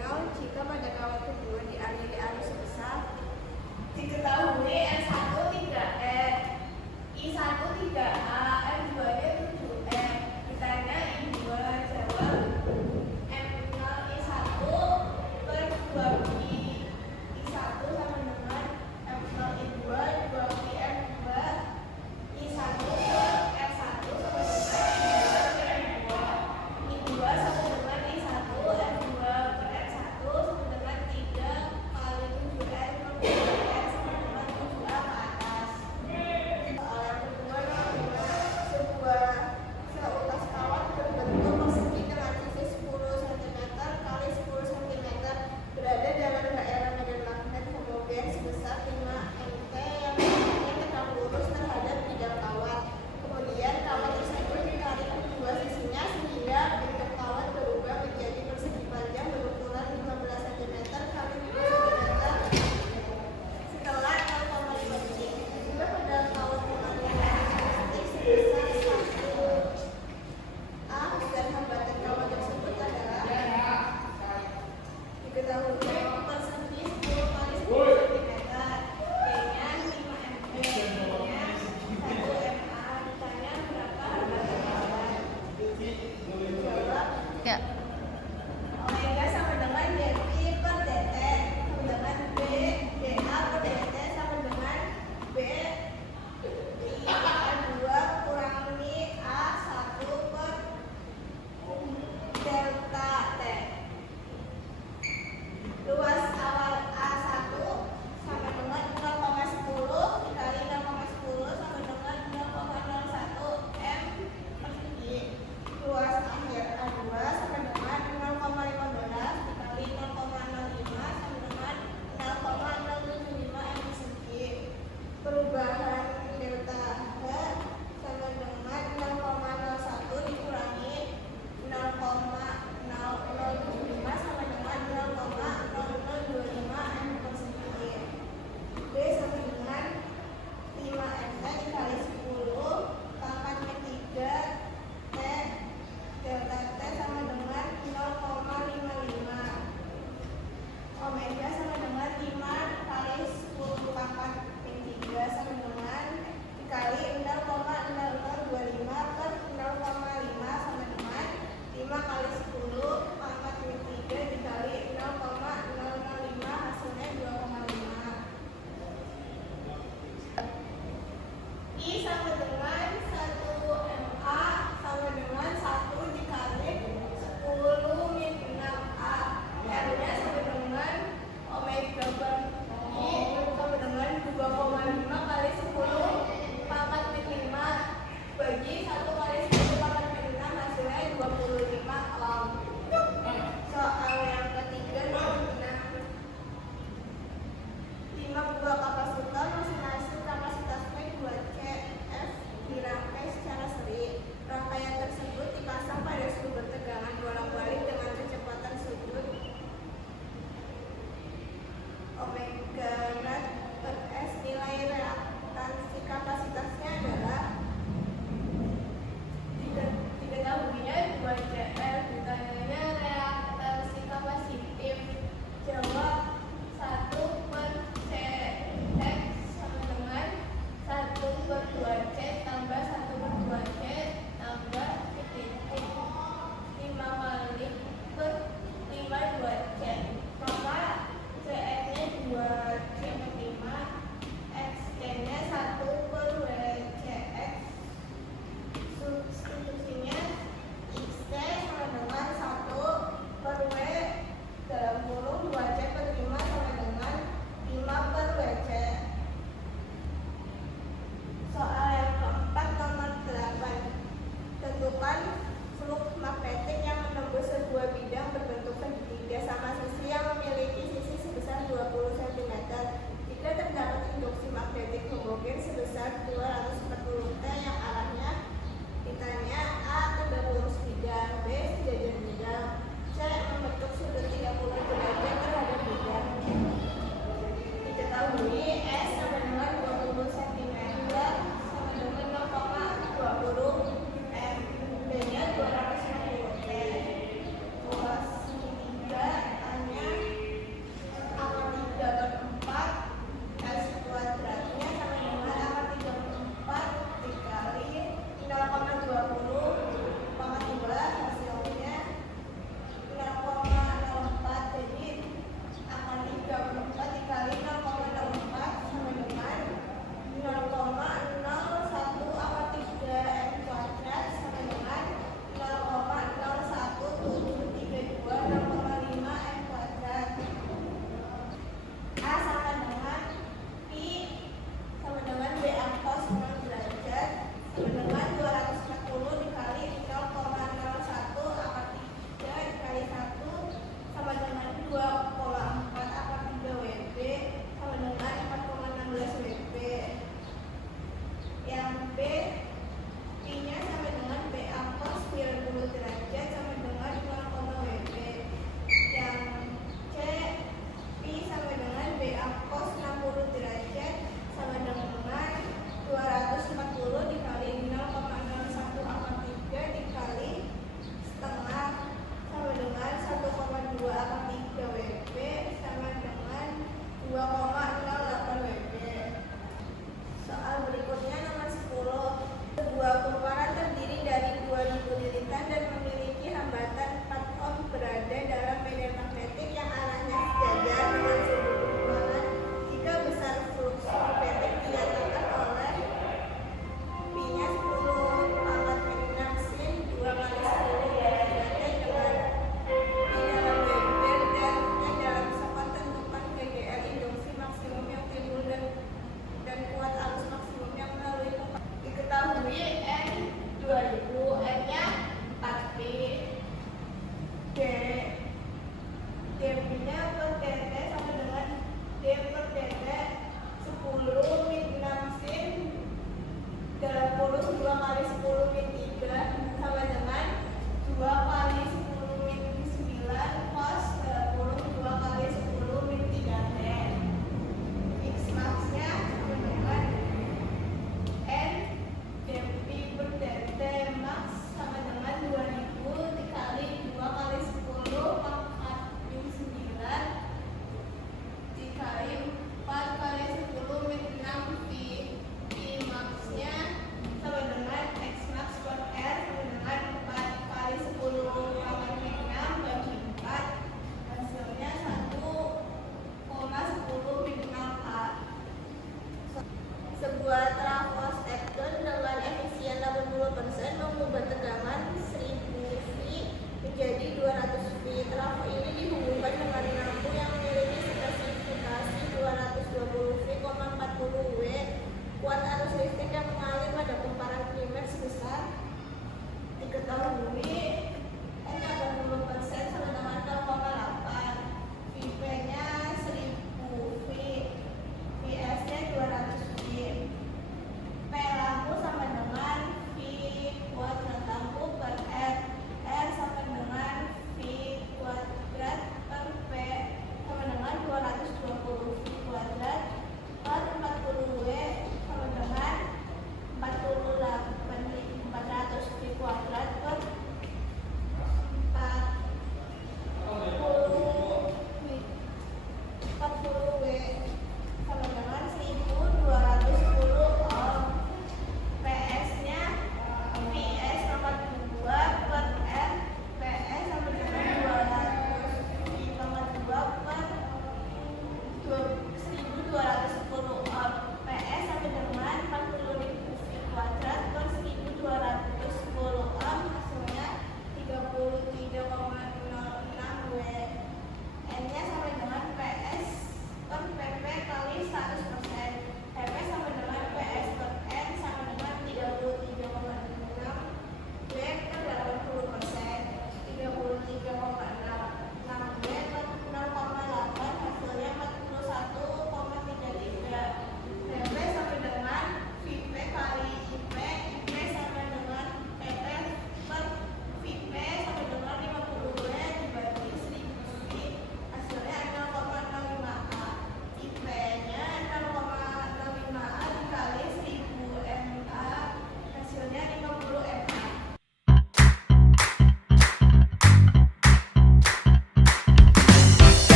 nol jika pada kawat kedua diakhiri arus sebesar diketahui R1 3R, I1 3A, R2 nya 7R. Ditanya I2, jawab M0 I1 per 2I I1 sama dengan M0 I2 2I M2 I1 per R1 sama dengan M2 I2 sama dengan I1 M2 per R1 sama dengan 3 kali 7R per 2R sama dengan 7A ke atas. Soal yang kedua adalah sebuah seutas kawat berbentuk persegi dengan sisi 10 cm kali 10 cm berada dalam daerah medan magnet homogen sebesar 5 mt yang bentuknya tegak lurus terhadap bidang kawat. Kemudian kawat tersebut ditarik kedua sisinya sehingga bentuk kawat berubah menjadi persegi panjang berukuran 15 cm kali 5 cm. Setelah 0,5 detik juga pada kawat mengalami karakteristik sebesar 1 A dan hambatan kawat tersebut adalah diketahui